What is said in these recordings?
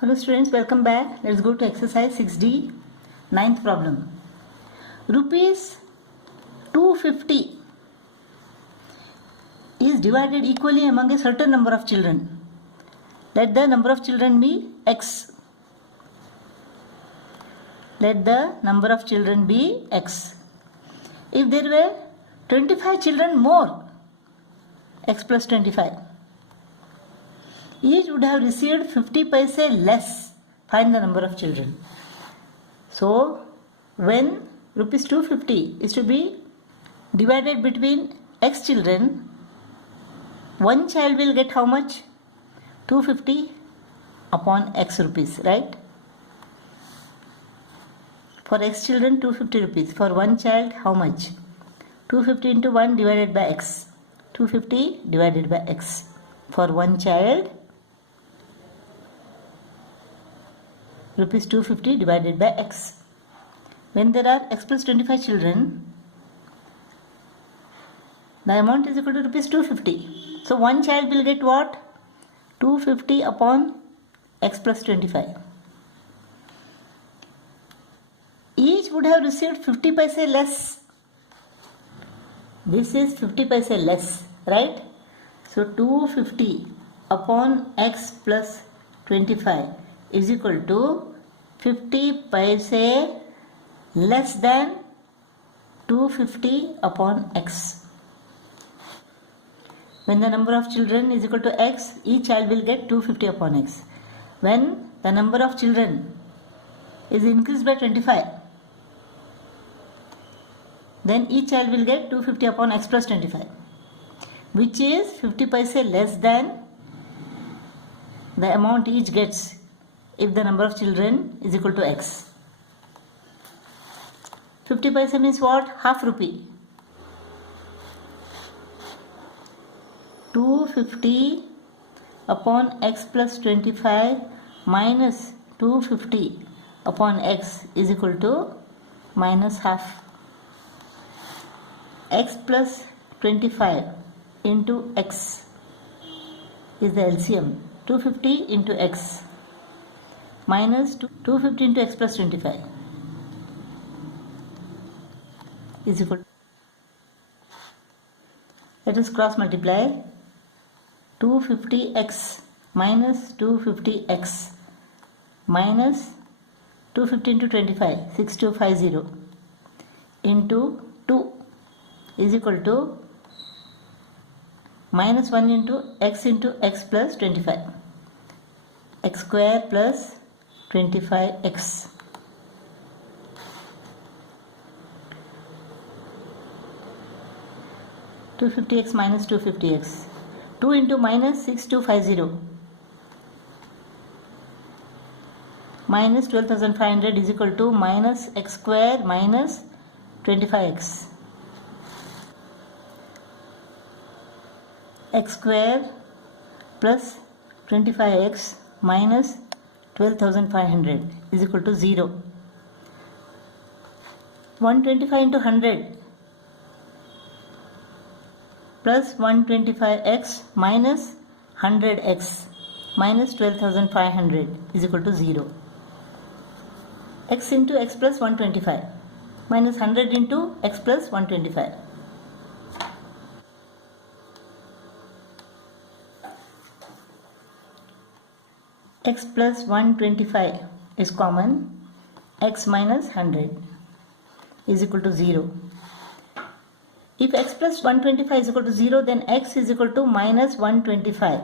Hello students, welcome back. Let's go to exercise 6D, ninth problem. Rupees 250 is divided equally among a certain number of children. Let the number of children be x. Let the number of children be x. If there were 25 children more, x plus 25, each would have received 50 paise less. Find the number of children. So, when rupees 250 is to be divided between x children, one child will get how much? 250 upon x rupees, right? For x children, 250 rupees. For one child, how much? 250 into 1 divided by x. 250 divided by x. For one child, rupees 250 divided by x. When there are x plus 25 children, the amount is equal to rupees 250. So one child will get what? 250 upon x plus 25. Each would have received 50 paise less. This is 50 paise less, right? So 250 upon x plus 25 is equal to 50 paise less than 250 upon x. When the number of children is equal to x, each child will get 250 upon x. When the number of children is increased by 25, then each child will get 250 upon x plus 25, which is 50 paise less than the amount each gets if the number of children is equal to x. 50 paise means what? Half rupee. 250 upon x plus 25 minus 250 upon x is equal to minus half. X plus 25 into x is the LCM. 250 into x minus 250 into x plus 25 is equal to, let us cross multiply, 250x minus 250x minus 250 into 25, 6250 into 2 is equal to minus 1 into x plus 25, x square plus 25x. (250x minus 250x). 2 into minus 6250 minus 12,500 is equal to minus x square minus 25x. X square plus 25x minus 12,500 is equal to 0. 125 into 100 plus 125x minus 100x minus 12,500 is equal to 0. X into x plus 125 minus 100 into x plus 125. X plus 125 is common. X minus 100 is equal to 0. If x plus 125 is equal to 0, then x is equal to minus 125.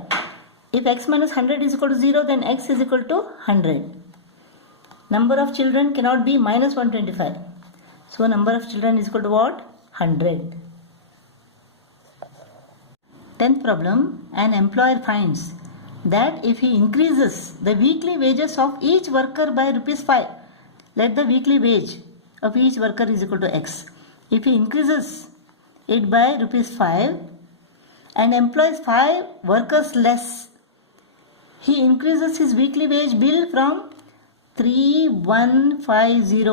If x minus 100 is equal to 0, then x is equal to 100. Number of children cannot be minus 125. So number of children is equal to what? 100. 10th problem. An employer finds that if he increases the weekly wages of each worker by rupees 5, let the weekly wage of each worker is equal to x. If he increases it by rupees 5 and employs 5 workers less, he increases his weekly wage bill from 3150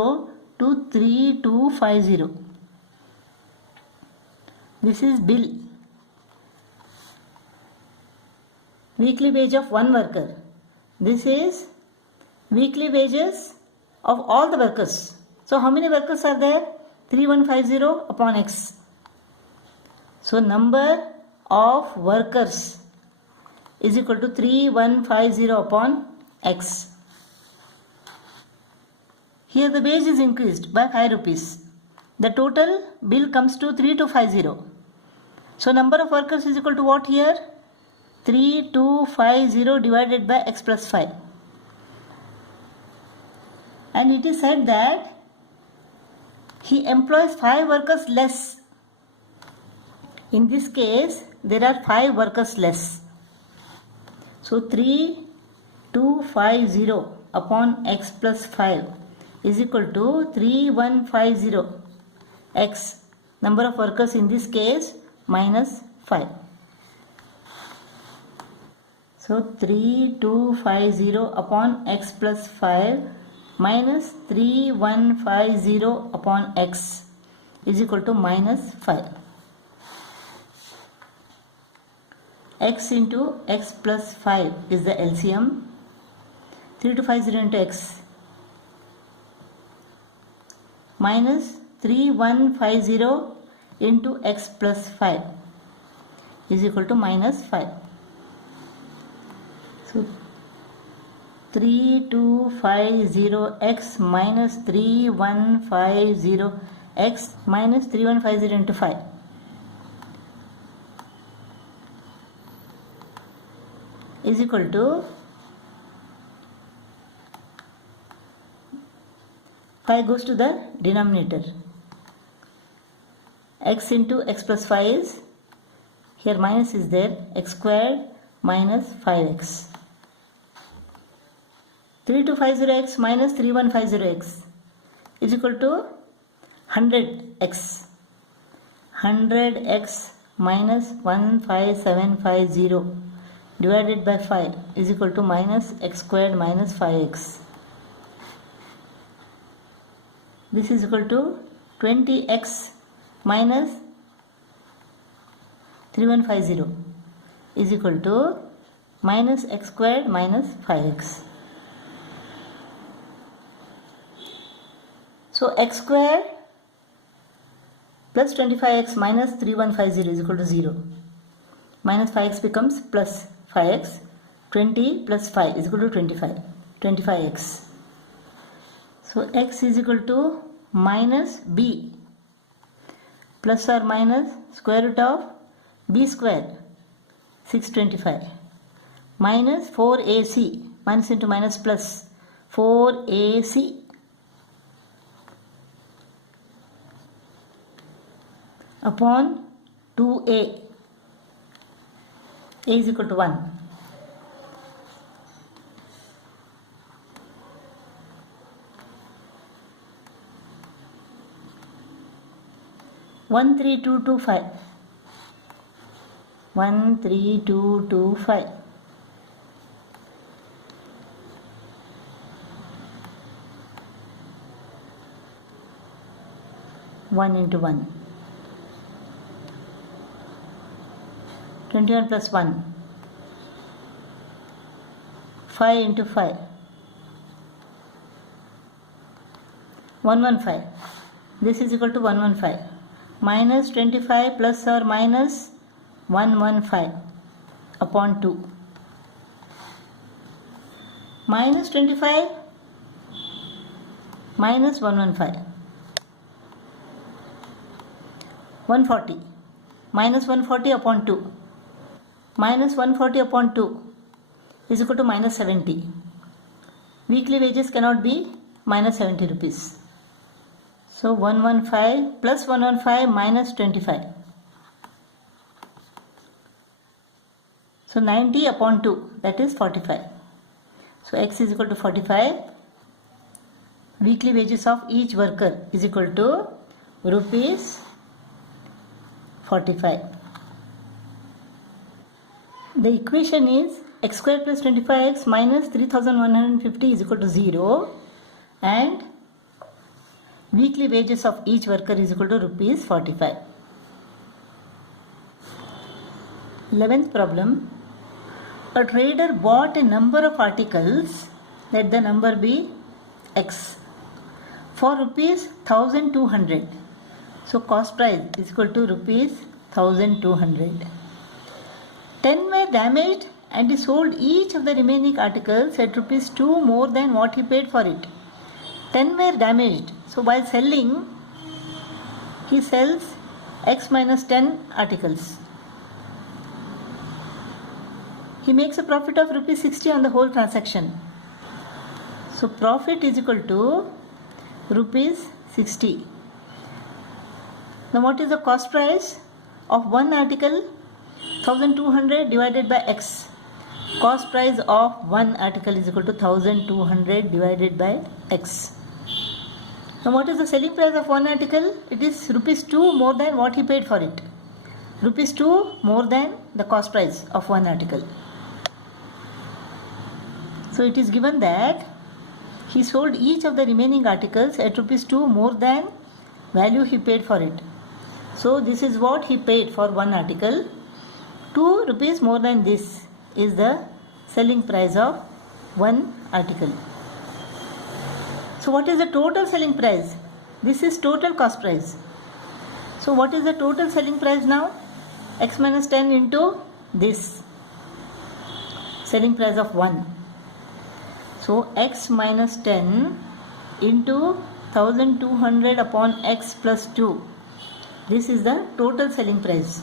to 3250. This is bill. Weekly wage of one worker. This is weekly wages of all the workers. So how many workers are there? 3150 upon X. So number of workers is equal to 3150 upon X. Here the wage is increased by 5 rupees. The total bill comes to 3250. So number of workers is equal to what here? 3250 divided by X plus 5. And it is said that he employs 5 workers less. In this case, there are 5 workers less. So 3250 upon X plus 5 is equal to 3150 X, number of workers in this case, minus 5. So 3250 upon X plus 5 minus 3150 upon X is equal to minus 5. X into X plus 5 is the LCM. 3250 into X minus 3150 into X plus 5 is equal to minus 5. So 3250X minus 3150X minus 3150 into 5 is equal to 5 goes to the denominator. X into X plus 5 is, here minus is there, X squared minus 5X. 3250X minus 3150X is equal to 100X. 100X minus 15750 divided by 5 is equal to minus X squared minus 5X. This is equal to 20X minus 3150 is equal to minus X squared minus 5X. So X squared plus 25X minus 3150 is equal to 0. Minus 5X becomes plus 5X. 20 plus 5 is equal to 25. 25X. So X is equal to minus B plus or minus square root of B square 625 minus 4AC, minus into minus plus 4AC upon 2A. A is equal to 1. One three two two five. 13225. One into 1. 21 plus 1. 5 into 5. 115. This is equal to 115. Minus 25 plus or minus 115 upon 2. Minus 25 minus 115. 140. Minus 140 upon 2. Minus 140 upon 2 is equal to minus 70. Weekly wages cannot be minus 70 rupees. So 115 plus 115 minus 25. So 90 upon 2, that is 45. So X is equal to 45. Weekly wages of each worker is equal to rupees 45. The equation is x square plus 25x minus 3150 is equal to 0 and weekly wages of each worker is equal to rupees 45. 11th problem. A trader bought a number of articles let the number be x. For rupees 1200, so cost price is equal to rupees 1200. 10 were damaged and he sold each of the remaining articles at rupees 2 more than what he paid for it. 10 were damaged, so while selling, he sells x minus 10 articles. He makes a profit of rupees 60 on the whole transaction. So profit is equal to rupees 60. Now what is the cost price of one article? 1200 divided by x. Cost price of one article is equal to 1200 divided by x. Now what is the selling price of one article? It is rupees 2 more than what he paid for it. Rupees 2 more than the cost price of one article. So it is given that he sold each of the remaining articles at rupees 2 more than value he paid for it. So this is what he paid for one article. 2 rupees more than this is the selling price of one article. So what is the total selling price? This is total cost price. So what is the total selling price now? X minus 10 into this selling price of 1. So x minus 10 into 1200 upon x plus 2. This is the total selling price.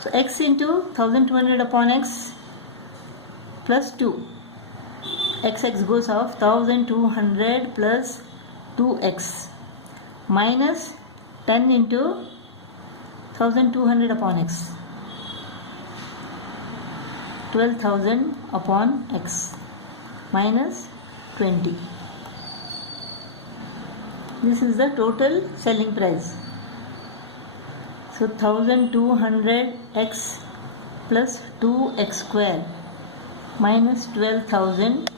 So x into 1200 upon x plus 2. Xx goes off, 1200 plus 2x minus 10 into 1200 upon x. 12,000 upon x minus 20. This is the total selling price. So 1200x plus 2x square minus 12,000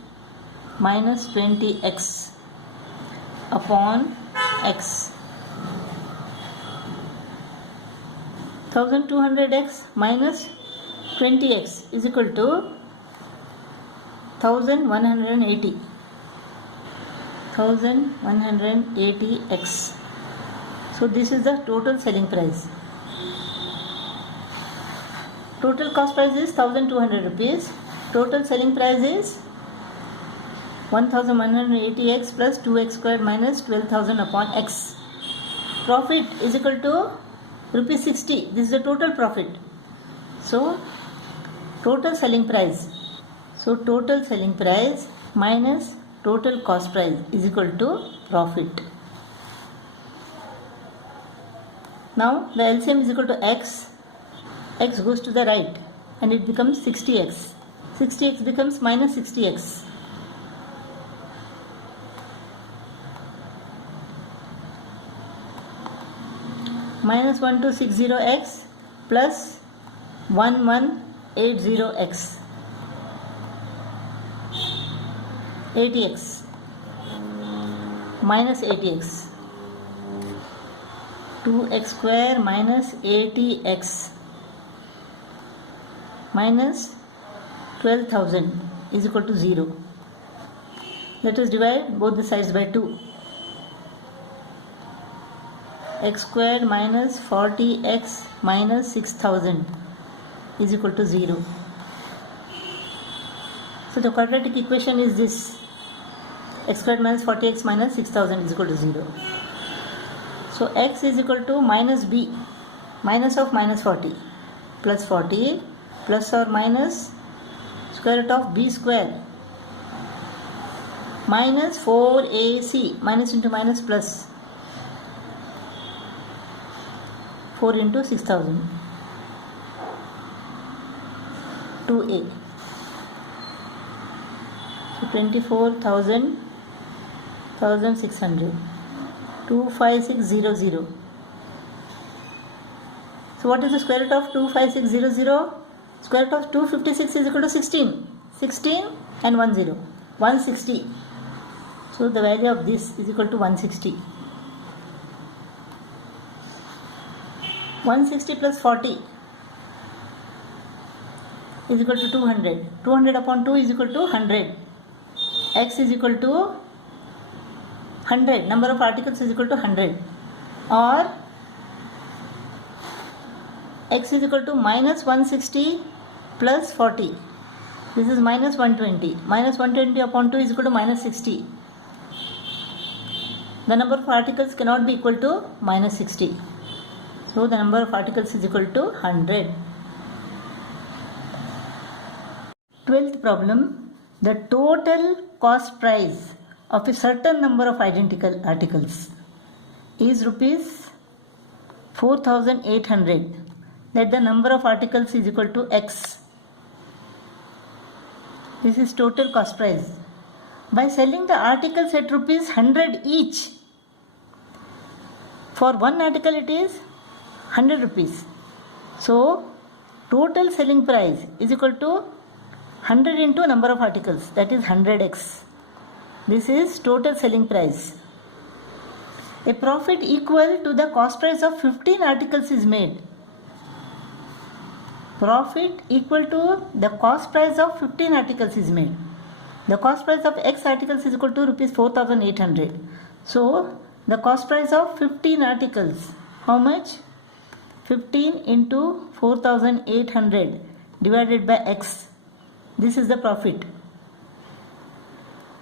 minus 20x upon x. 1200x minus 20x is equal to 1180. 1180x. So this is the total selling price. Total cost price is 1200 rupees. Total selling price is 1180x plus 2x squared minus 12,000 upon x. Profit is equal to rupees 60. This is the total profit. So total selling price. So total selling price minus total cost price is equal to profit. Now the LCM is equal to x. X goes to the right and it becomes 60x. 60x becomes minus 60x. Minus 1260x plus 1180x. 80x minus 80x. 2x square minus 80x minus 12,000 is equal to 0. Let us divide both the sides by 2. X square minus 40x minus 6,000 is equal to 0. So the quadratic equation is this: x squared minus 40x minus 6,000 is equal to 0. So x is equal to minus b, minus of minus 40, plus 40 plus or minus square root of b square minus 4ac, minus into minus plus 4 into 6,000, 2a. So 24,000, 1,600, 25600. So what is the square root of 25600? Square root of 256 is equal to 16. 16 and 1 0. 160. So the value of this is equal to 160. 160 plus 40. is equal to 200. 200 upon 2 is equal to 100. X is equal to 100. Number of articles is equal to 100. Or X is equal to minus 160 plus 40. This is minus 120. Minus 120 upon 2 is equal to minus 60. The number of articles cannot be equal to minus 60. So the number of articles is equal to 100. 12th problem. The total cost price of a certain number of identical articles is rupees 4,800. Let the number of articles is equal to X. This is total cost price. By selling the articles at rupees 100 each, for one article it is 100 rupees. So total selling price is equal to 100 into number of articles, that is 100x. This is total selling price. A profit equal to the cost price of 15 articles is made. Profit equal to the cost price of 15 articles is made. The cost price of X articles is equal to rupees 4,800. So the cost price of 15 articles, how much? 15 into 4,800 divided by X. This is the profit.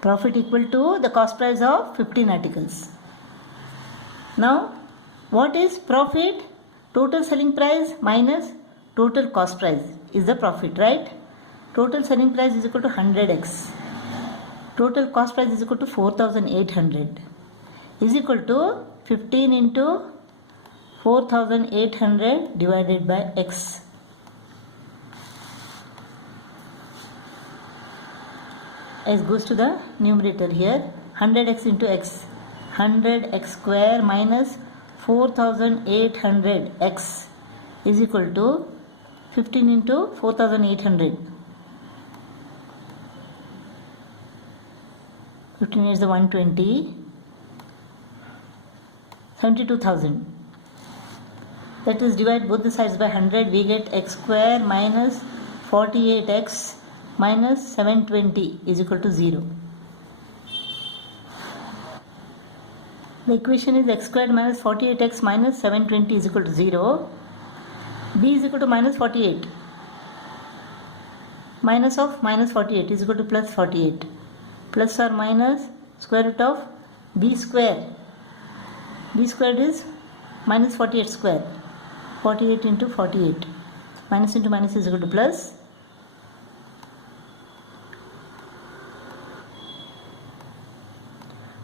Profit equal to the cost price of 15 articles. Now, what is profit? Total selling price minus total cost price is the profit, right? Total selling price is equal to 100x. Total cost price is equal to 4,800 is equal to 15 into 4,800 divided by X. X goes to the numerator here. 100x into X. 100x square minus 4,800x is equal to 15 into 4,800. 15 is the 120. 72,000. That is, divide both the sides by 100. We get x square minus 48x minus 720 is equal to 0. The equation is x squared minus 48x minus 720 is equal to 0. B is equal to minus 48. Minus of minus 48 is equal to plus 48. Plus or minus square root of B square. B squared is minus 48 square. 48 into 48. Minus into minus is equal to plus.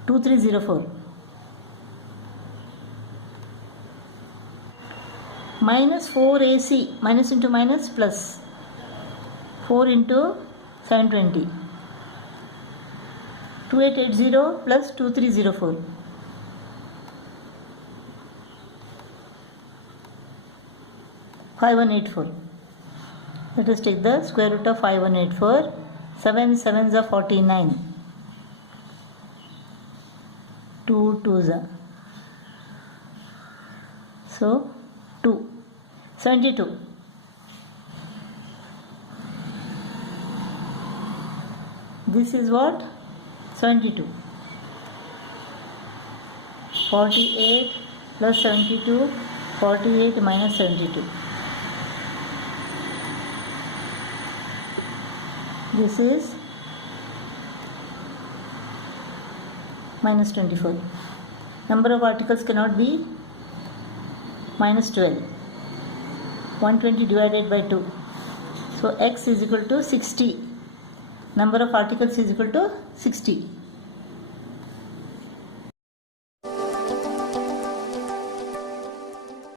(2304). Minus 4AC. Minus into minus plus. 4 into 720. 2880 plus 2304. 5184. Let us take the square root of 5184. 7 sevens are 49. 2 twos are. So 2. 72. This is what? 72. 48 plus 72. 48 minus 72. This is minus 24. Number of articles cannot be minus 12. 120 divided by 2. So x is equal to 60. Number of articles is equal to 60.